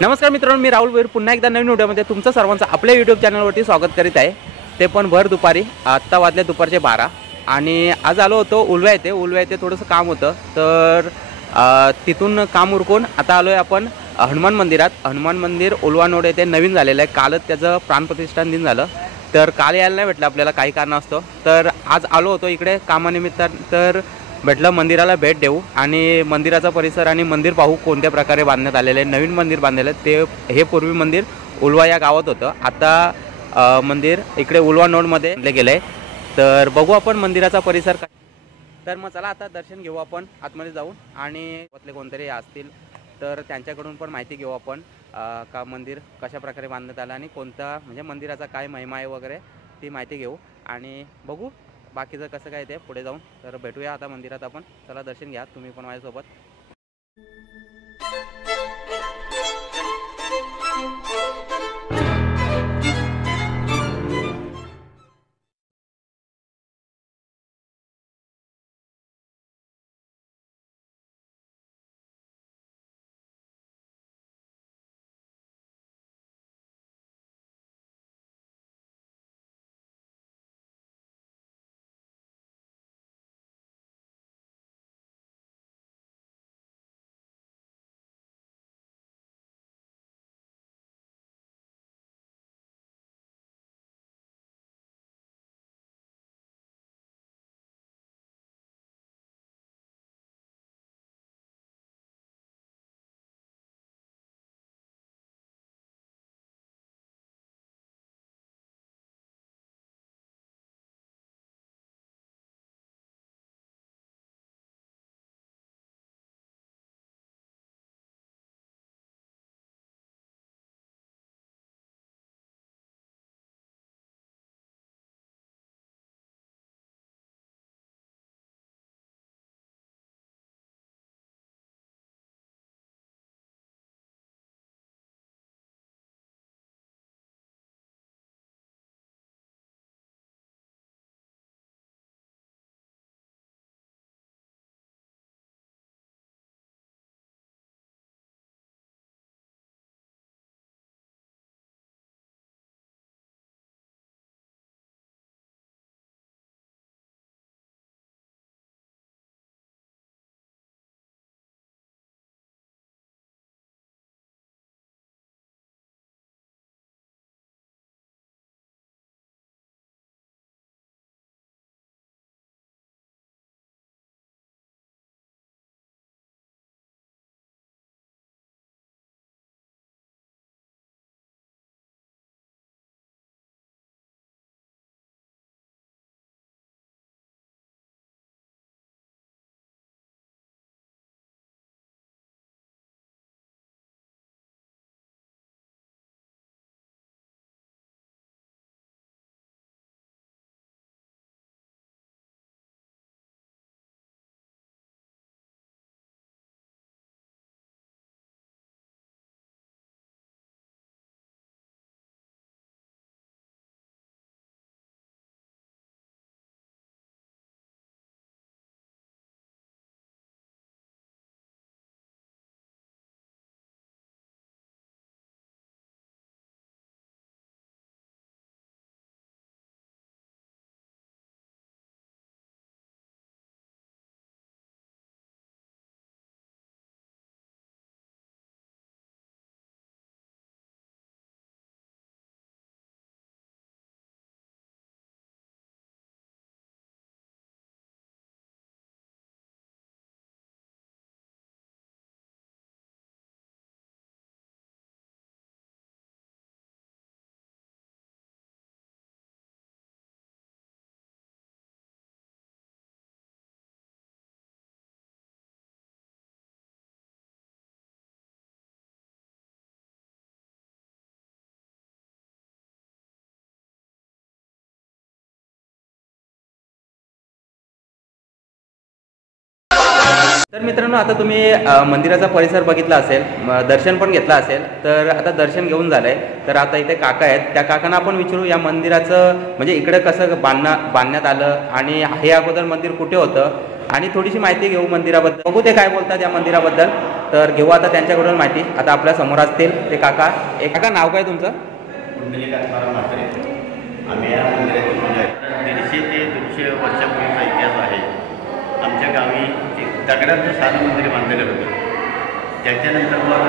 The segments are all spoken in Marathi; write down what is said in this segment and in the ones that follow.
नमस्कार मित्रांनो, मी राहुल वीर पुन्हा एकदा नवीन व्हिडिओमध्ये तुमचं सर्वांचं आपल्या यूट्यूब चॅनलवरती स्वागत करीत आहे। ते पण भर दुपारी। आत्ता वाजले दुपारचे 12 आणि आज आलो होतो उलव्या येथे थोडंसं काम होतं, तर तिथून काम उरकून आता आलो आहे आपण हनुमान मंदिरात। हनुमान मंदिर उलवानोड येथे नवीन झालेलं आहे, कालच त्याचं प्राणप्रतिष्ठान दिन झालं, तर काल यायला नाही भेटलं आपल्याला, काही कारण असतं, तर आज आलो होतो इकडे कामानिमित्त, तर भेटलं मंदिराला भेट देऊ आणि मंदिराचा परिसर आणि मंदिर पाहू कोणत्या प्रकारे बांधण्यात आलेले आहे। नवीन मंदिर बांधलेलं आहे ते, हे पूर्वी मंदिर उलवा या गावात होतं, आता मंदिर इकडे उलवा नोडमध्ये बांधले गेलं आहे, तर बघू आपण मंदिराचा परिसर काय। तर मग चला आता दर्शन घेऊ आपण आतमध्ये जाऊन, आणि कोणतरी असतील तर त्यांच्याकडून पण माहिती घेऊ आपण का मंदिर कशा प्रकारे बांधण्यात आलं आणि कोणता म्हणजे मंदिराचा काय महिमा आहे वगैरे ती माहिती घेऊ आणि बघू बाकीचं कसं काय ते पुढे जाऊन। तर भेटूया आता मंदिरात आपण, चला दर्शन घ्या तुम्ही पण माझ्यासोबत। तर मित्रांनो, आता तुम्ही मंदिराचा परिसर बघितला असेल, दर्शन पण घेतलं असेल. तर आता दर्शन घेऊन झालंय. तर आता इथे काका आहेत, त्या काकांना आपण विचारू या मंदिराचं म्हणजे इकडे कसं बांधण्यात आलं आणि हे अगोदर मंदिर कुठे होतं आणि थोडीशी माहिती घेऊ मंदिराबद्दल. बघू ते काय बोलतात या मंदिराबद्दल. तर घेऊ आता त्यांच्याकडून माहिती. आता आपल्या समोर असतील ते काका. एक काका, नाव काय तुमचं? कुंडलिक आत्माराम म्हात्रे. आम्ही या मंदिराची पूजा आहे. 150 ते 200 वर्षापूर्वीचा इतिहास आहे. आमच्या गावी एक दगडाचं साधं मंदिर बांधलेलं होतं. त्याच्यानंतर मग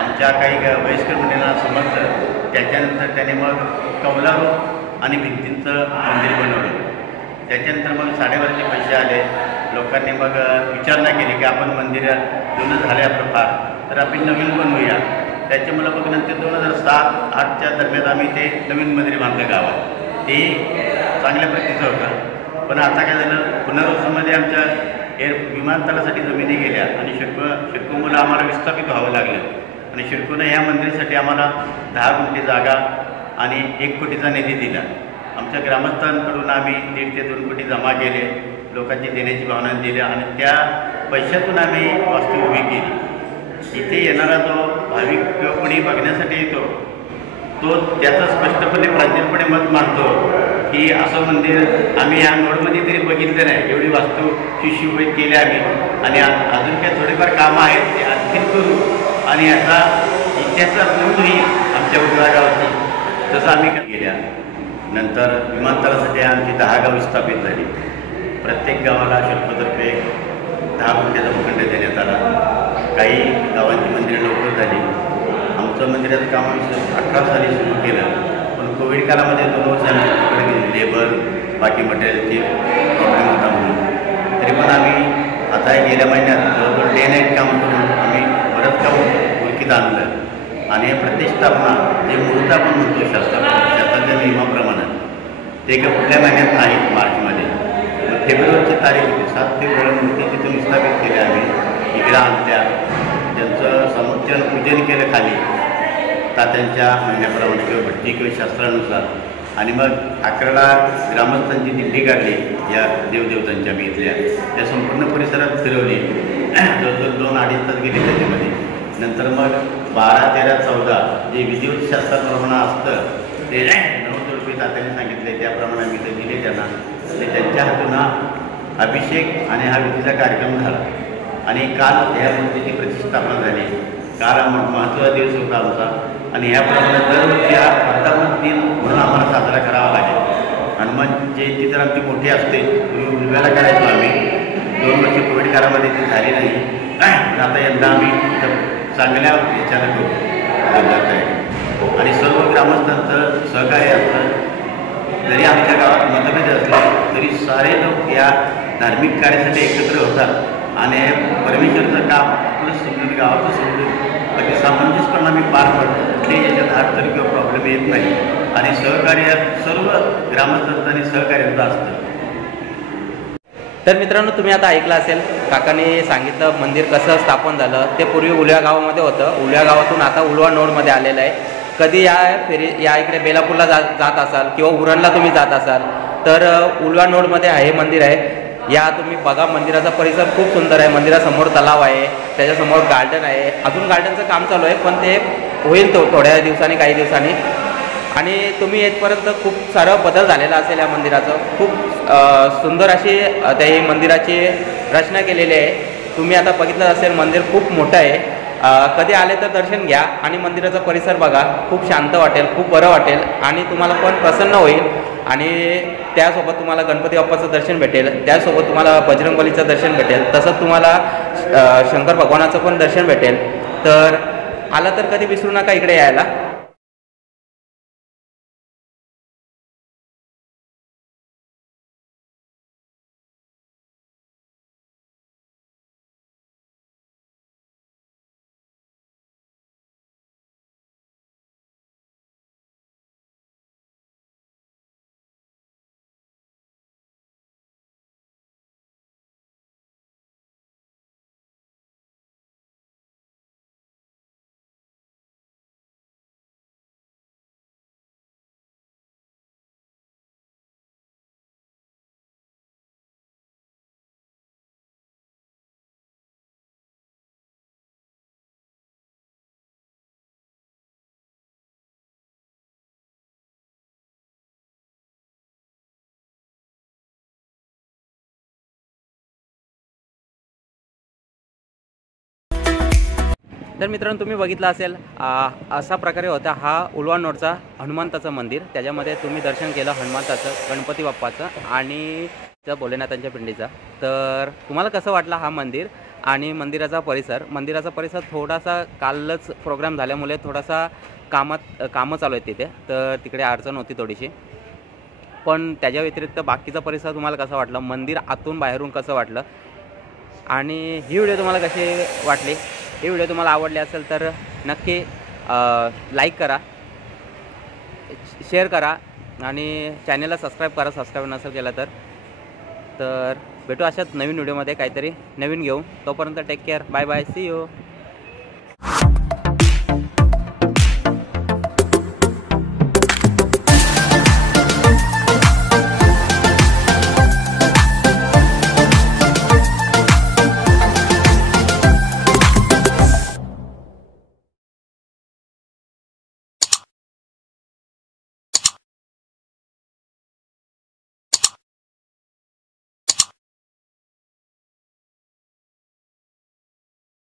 आमच्या काही वयस्कर मंडळींना समजलं. त्याच्यानंतर त्याने मग कौलारू आणि भिंतींचं मंदिर बनवलं. त्याच्यानंतर मग साडेबाराचे पैसे आले. लोकांनी मग विचारणा केली की आपण मंदिर जुनं झालं आपलं फार, तर आपण नवीन बनवूया. त्याच्यामुळं मग नंतर 2007-08च्या दरम्यान आम्ही ते नवीन मंदिर बांधलं गावात. ते चांगल्या प्रतीचं होतं. पण आता काय झालं, पुनर्वसनामध्ये आमच्या विमानतळासाठी जमिनी गेल्या आणि शिडकोमुळं आम्हाला विस्थापित व्हावं लागलं. आणि शिडकोनं ह्या मंदिरासाठी आम्हाला 10 गुंठे जागा आणि 1 कोटीचा निधी दिला. आमच्या ग्रामस्थांकडून आम्ही 1.5 ते 2 कोटी जमा केले. लोकांची देण्याची भावना दिली आणि त्या पैशातून आम्ही वास्तू उभी केली. इथे येणारा जो भाविक किंवा कोणी बघण्यासाठी येतो तो त्याचं स्पष्टपणे प्रांजळपणे मत मानतो की असं मंदिर आम्ही ह्या नोडमध्ये तरी बघितलं नाही. एवढी वास्तूची शिवभेट केली आम्ही आणि अजून काही थोडेफार कामं आहेत ते आणखीन करू आणि याचा इतिहासात नोंद होईल आमच्या उजव्या गावाची. तसं आम्ही गेल्या नंतर विमानतळासाठी आमची 10 गावं स्थापित झाली. प्रत्येक गावाला शिल्पतर्फे 10 गुंठ्याचा भूखंड देण्यात आला. काही गावांची मंदिरं लवकर झाली. आमचं मंदिराचं काम 18 साली सुरू केलं, पण कोविड काळामध्ये 2 वर्ष आम्ही तिकडे गेले. लेबर बाकी मटेरियलची प्रॉब्लेम होता म्हणून. तरी पण आम्ही आता गेल्या महिन्यात जवळजवळ डे नाईट काम करून आम्ही बरंच काम उरकीत आणलं आणि प्रतिष्ठापना जे मुहूर्त आपण म्हणतो शास्त्राच्या नियमाप्रमाणे ते का पुढल्या महिन्यात नाही, मार्चमध्ये. मग फेब्रुवारीची तारीख होती. 7 फेब्रुवारी मूर्ती तिथून विस्थापित केल्या आम्ही इकडं आणल्या. त्यांचं समुच्चन पूजन केलं खाली तात्यांच्या म्हणण्याप्रमाणे किंवा भट्टी किंवा शास्त्रानुसार. आणि मग 11ला ग्रामस्थांची दिंडी काढली या देवदेवतांच्या मी इथल्या. त्या संपूर्ण परिसरात फिरवली. जवळजवळ 2-2.5 तास गेले त्याच्यामध्ये. नंतर मग 12, 13, 14 जे विधिवत शास्त्राप्रमाणे असतं ते 9 रुपये तात्यांनी सांगितले त्याप्रमाणे आम्ही ते दिले त्यांना. आणि त्यांच्या हातून अभिषेक आणि हा विधीचा कार्यक्रम झाला. आणि काल ह्या मूर्तीची प्रतिष्ठापना झाली. काल महत्त्वाचा दिवस होता आमचा आणि ह्याप्रमाणे दरवर्षी हा 15 दिन म्हणून आम्हाला साजरा करावा लागेल. हनुमान जयंती तर आमची मोठी असते. पूर्वी उलव्याला करायचो आम्ही. 2 वर्ष कोविड काळामध्ये ती झाली नाही. पण आता यंदा आम्ही चांगल्या याच्यानं करू आणि सर्व ग्रामस्थांचं सहकार्य असतं. जरी आमच्या गावात मतभेद असले तरी सारे लोक या धार्मिक कार्यासाठी एकत्र होतात आणि परमेश्वरचं काम आपलं समजून गावाचं समजून अगदी सामंजस्यपणे आम्ही पार पडतो. कुठल्याही याच्यात अडचण किंवा प्रॉब्लेम येत नाही आणि सहकार्य सर्व ग्रामस्थांचं आणि सहकार्यांचं असतं. तर मित्रांनो, तुम्ही आता ऐकलं असेल काकांनी सांगितलं मंदिर कसं स्थापन झालं. ते पूर्वी उलव्या गावामध्ये होतं. उलव्या गावातून आता उलवा नोडमध्ये आलेलं आहे. कधी या इकडे बेलापूरला जात असाल किंवा उरणला तुम्ही जात असाल तर उलवा नोडमध्ये हे मंदिर आहे. या तुम्ही बघा, मंदिराचा परिसर खूप सुंदर आहे. मंदिरासमोर तलाव आहे, त्याच्यासमोर गार्डन आहे. अजून गार्डनचं काम चालू आहे पण ते होईल थोड्या दिवसांनी, काही दिवसांनी. आणि तुम्ही येतपर्यंत खूप सारं बदल झालेला असेल या मंदिराचं. खूप सुंदर अशी त्या मंदिराची रचना केलेली आहे. तुम्ही आता बघितलं असेल मंदिर खूप मोठं आहे. कधी आले तर दर्शन घ्या आणि मंदिराचा परिसर बघा. खूप शांत वाटेल, खूप बरं वाटेल आणि तुम्हाला पण प्रसन्न होईल. आणि त्यासोबत तुम्हाला गणपती बाप्पाचं दर्शन भेटेल, त्यासोबत तुम्हाला बजरंगबलीचं दर्शन भेटेल, तसंच तुम्हाला शंकर भगवानाचं पण दर्शन भेटेल. तर आला तर कधी विसरू नका इकडे यायला. तर मित्रांनो तुम्ही बघितलं असेल असा प्रकारे होता हा उलवानोडचा हनुमंताचं मंदिर. त्याच्यामध्ये तुम्ही दर्शन केलं हनुमंताचं, गणपती बाप्पाचं आणि भोलेनाथांच्या पिंडीचा. तर तुम्हाला कसं वाटलं हा मंदिर आणि मंदिराचा परिसर थोडासा कालच प्रोग्राम झाल्यामुळे थोडासा कामं चालू आहेत तिथे, तर तिकडे अडचण होती थोडीशी. पण त्याच्या व्यतिरिक्त बाकीचा परिसर तुम्हाला कसा वाटला, मंदिर आतून बाहेरून कसं वाटलं आणि ही व्हिडिओ तुम्हाला कशी वाटली, ही व्हिडिओ तुम्हाला आवडली असेल तर नक्की लाईक करा, शेअर करा आणि चॅनलला सबस्क्राईब नसेल केलं तर भेटू अशाच नवीन व्हिडिओमध्ये काहीतरी नवीन घेऊ. तोपर्यंत take care, bye bye, see you.